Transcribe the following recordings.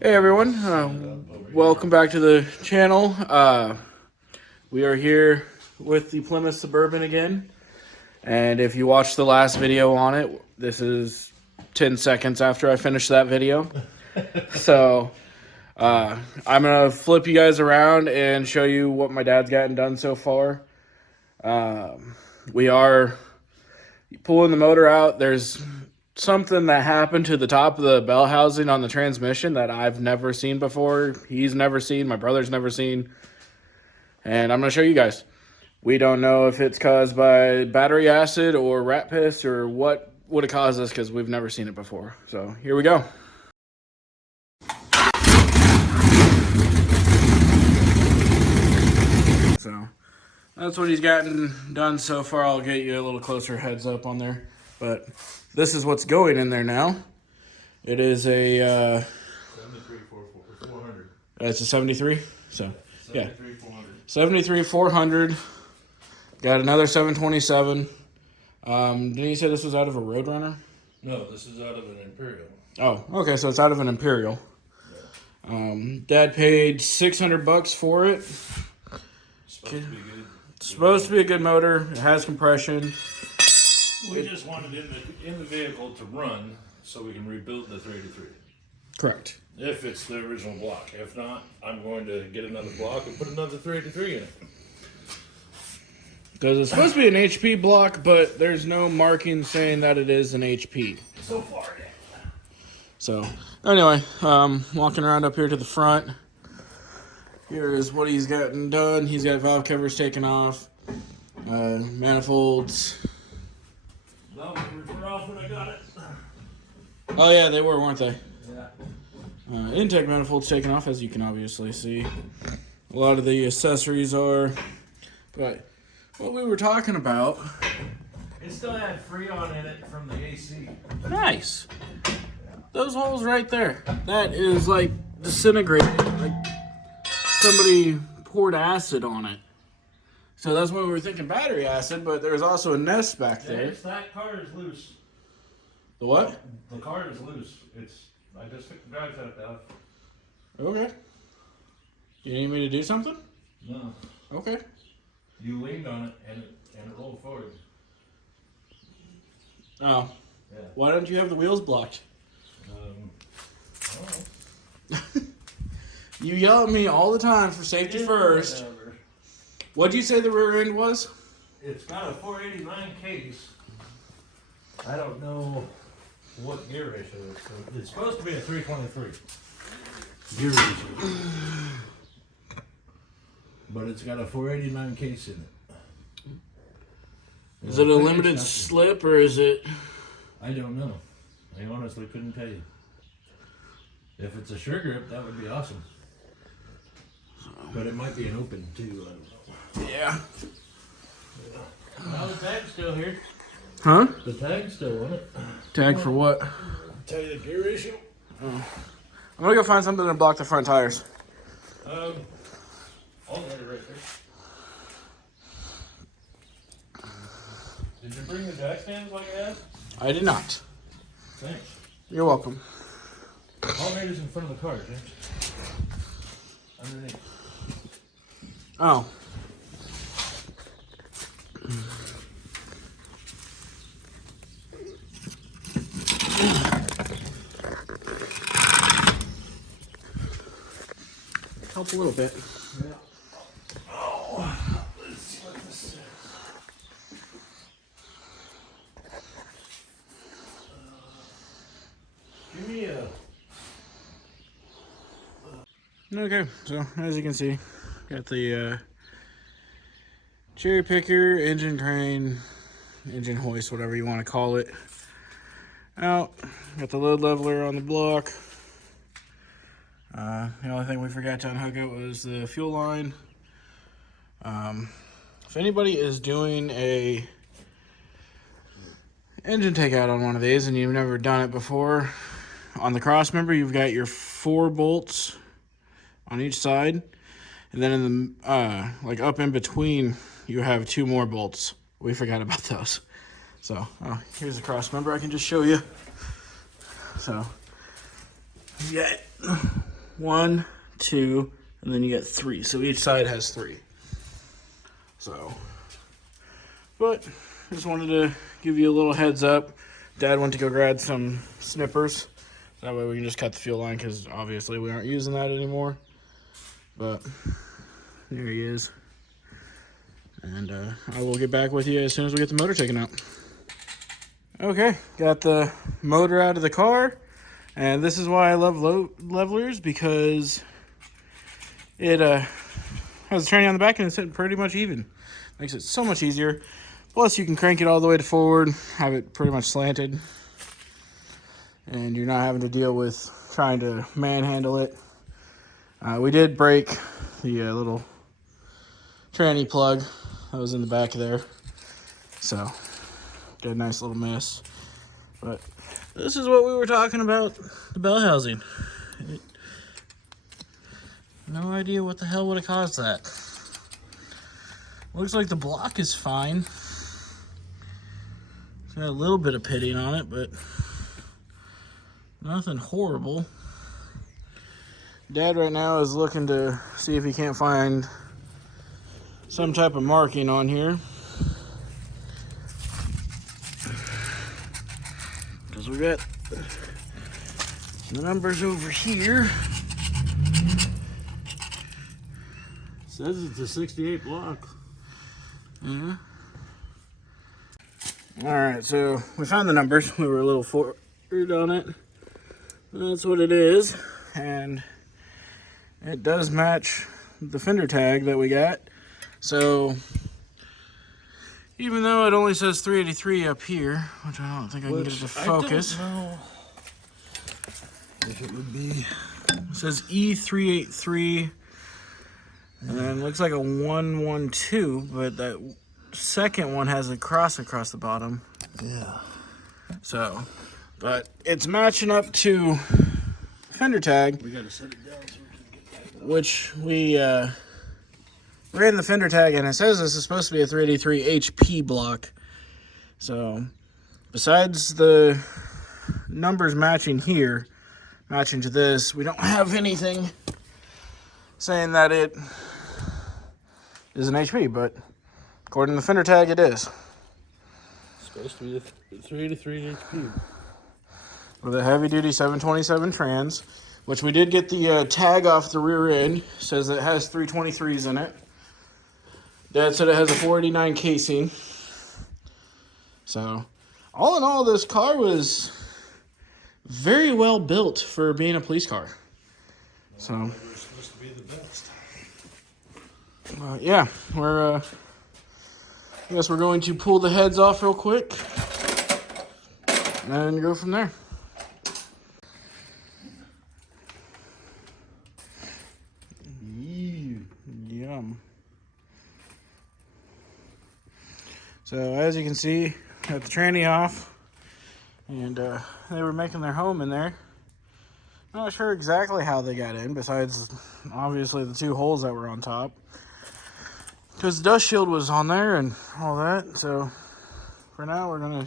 Hey everyone, welcome back to the channel. We are here with the Plymouth Suburban again, and if you watched the last video on it, this is 10 seconds after I finished that video. So I'm gonna flip you guys around and show you what my dad's gotten done so far. We are pulling the motor out. There's something that happened to the top of the bell housing on the transmission that I've never seen before. He's never seen, my brother's never seen, and I'm going to show you guys. We don't know if it's caused by battery acid or rat piss or what would have caused this because we've never seen it before. So here we go. So that's what he's gotten done so far. I'll get you a little closer heads up on there, but this is what's going in there now. It is a 400. It's a 73. So 73 400. 73 400. Got another 727. Didn't you say this was out of a Roadrunner? No, this is out of an Imperial. Oh, okay. So it's out of an Imperial. Yeah. Dad paid $600 for it. Supposed to be good. It's supposed to be a good motor. It has compression. We just wanted in the vehicle to run so we can rebuild the 383. Correct. If it's the original block. If not, I'm going to get another block and put another 383 in it. Because it's supposed to be an HP block, but there's no marking saying that it is an HP. So far, yeah. So, anyway, walking around up here to the front. Here is what he's gotten done. He's got valve covers taken off, manifolds. Valve covers were off when I got it. Oh yeah, they were, weren't they? Yeah. Intake manifolds taken off, as you can obviously see. A lot of the accessories are, but what we were talking about. It still had Freon in it from the AC. Nice. Those holes right there. That is like disintegrated. Like somebody poured acid on it. So that's why we were thinking battery acid, but there's also a nest back there. That car is loose. The what? The car is loose. I just took the drive shaft out. Okay. You need me to do something? No. Okay. You leaned on it and it rolled forward. Oh. Yeah. Why don't you have the wheels blocked? I don't know. You yell at me all the time for safety first. Whatever. What'd you say the rear end was? It's got a 489 case. I don't know what gear ratio it is. It's supposed to be a 323 gear ratio. But it's got a 489 case in it. Is it a limited slip or is it? I don't know. I honestly couldn't tell you. If it's a sure grip, that would be awesome. But it might be an open too. I don't know. Yeah. Well, the tag's still here. Huh? The tag's still on it. Tag for what? Tell you the gear ratio. Oh. I'm gonna go find something to block the front tires. I'll get it right there. Did you bring the jack stands like I asked? I did not. Thanks. You're welcome. Alternator's in front of the car, James. Underneath. Oh. Help a little bit. Yeah. Oh, let's see what this is. Give me a... Okay, so as you can see, got the cherry picker, engine crane, engine hoist, whatever you want to call it, out. Got the load leveler on the block. The only thing we forgot to unhook it was the fuel line. If anybody is doing a engine takeout on one of these and you've never done it before, on the cross member you've got your 4 bolts on each side, and then in the like up in between you have 2 more bolts. We forgot about those. So here's the cross member. I can just show you. So yeah. 1, 2, and then you get 3. So each side has 3. So, but just wanted to give you a little heads up. Dad went to go grab some snippers. That way we can just cut the fuel line, because obviously we aren't using that anymore. But there he is. And I will get back with you as soon as we get the motor taken out. Okay, got the motor out of the car. And this is why I love levelers, because it has a tranny on the back and it's sitting pretty much even. Makes it so much easier. Plus you can crank it all the way to forward, have it pretty much slanted. And you're not having to deal with trying to manhandle it. We did break the little tranny plug that was in the back there. So, got a nice little mess. But this is what we were talking about, the bell housing. No idea what the hell would have caused that. Looks like the block is fine. It's got a little bit of pitting on it, but nothing horrible. Dad right now is looking to see if he can't find some type of marking on here. Because we got the numbers over here. Says it's a 68 block. Mm-hmm. Alright, so we found the numbers. We were a little forward on it. That's what it is. And it does match the fender tag that we got. So, even though it only says 383 up here, which I don't think I can get it to focus. I don't know if it would be. It says E383. And then it looks like a 112, but that second one has a cross across the bottom. Yeah. So, but it's matching up to fender tag. We gotta set it down so we can get that. Which we ran the fender tag, and it says this is supposed to be a 383 HP block. So, besides the numbers matching here, matching to this, we don't have anything saying that it is an HP, but according to the fender tag, it is. It's supposed to be a 383 HP. With a heavy-duty 727 trans, which we did get the tag off the rear end. Says it has 323s in it. Dad said it has a 489 casing. So, all in all, this car was very well built for being a police car. So, We're supposed to be the best. Yeah, I guess we're going to pull the heads off real quick and go from there. Yum. So as you can see, got the tranny off, and they were making their home in there. Not sure exactly how they got in, besides obviously the 2 holes that were on top, because the dust shield was on there and all that. So for now we're gonna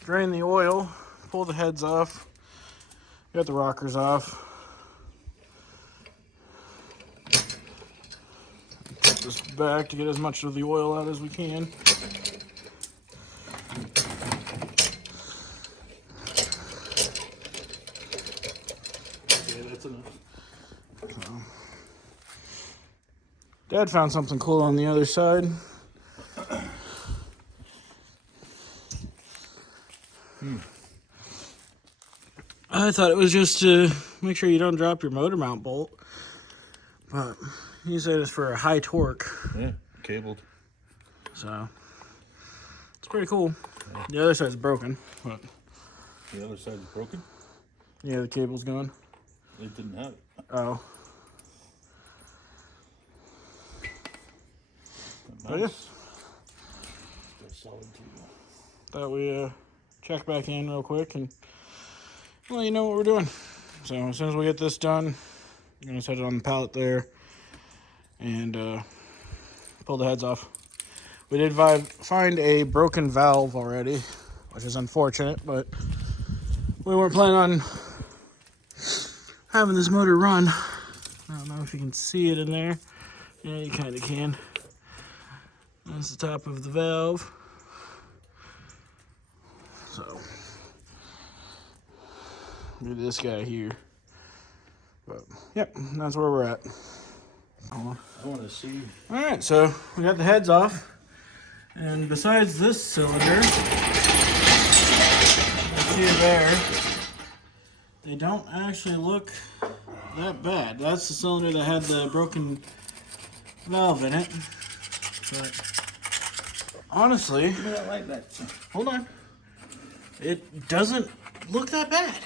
drain the oil, pull the heads off, got the rockers off. Put this back to get as much of the oil out as we can. Yeah, that's enough. Dad found something cool on the other side. I thought it was just to make sure you don't drop your motor mount bolt, but he said it's for a high torque. Yeah, cabled. So it's pretty cool. Yeah. The other side's broken, but The other side's broken? yeah, the cable's gone. It didn't have it. Oh. But yeah, Solid too. thought we check back in real quick and let you know what we're doing. So as soon as we get this done, I'm gonna set it on the pallet there and pull the heads off. We did find a broken valve already, which is unfortunate, but we weren't planning on having this motor run. I don't know if you can see it in there. Yeah, you kind of can. That's the top of the valve. So, do this guy here. But, yep, that's where we're at. I want to see. Alright, so we got the heads off. And besides this cylinder, see it there, they don't actually look that bad. That's the cylinder that had the broken valve in it. But honestly, I like that. hold on, it doesn't look that bad.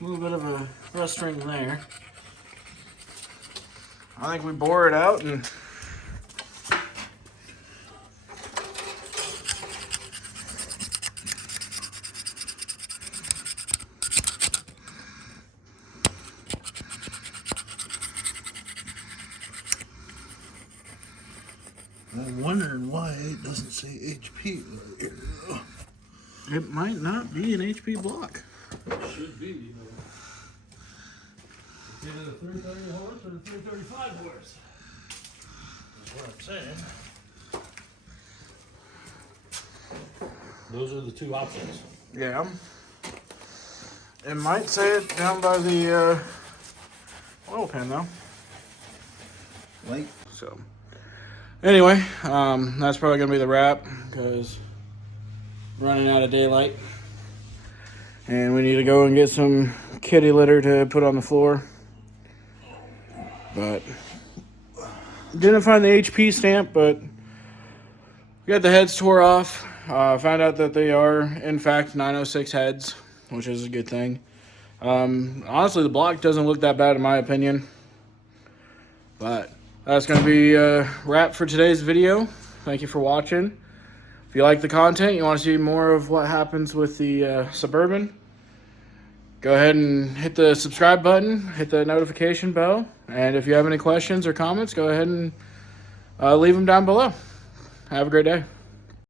A little bit of a rust ring there. I think we bore it out and I'm wondering why it doesn't say HP right here. it might not be an HP block. It should be. It's either the 330 horse or the 335 horse. That's what I'm saying. Those are the two options. Yeah. It might say it down by the oil pan though. Light. So anyway, that's probably gonna be the wrap because running out of daylight. And we need to go and get some kitty litter to put on the floor. But didn't find the HP stamp, but we got the heads tore off. Found out that they are, in fact, 906 heads, which is a good thing. Honestly, the block doesn't look that bad in my opinion. But that's going to be a wrap for today's video. Thank you for watching. If you like the content, you want to see more of what happens with the Suburban, go ahead and hit the subscribe button, hit the notification bell, and if you have any questions or comments, go ahead and leave them down below. Have a great day.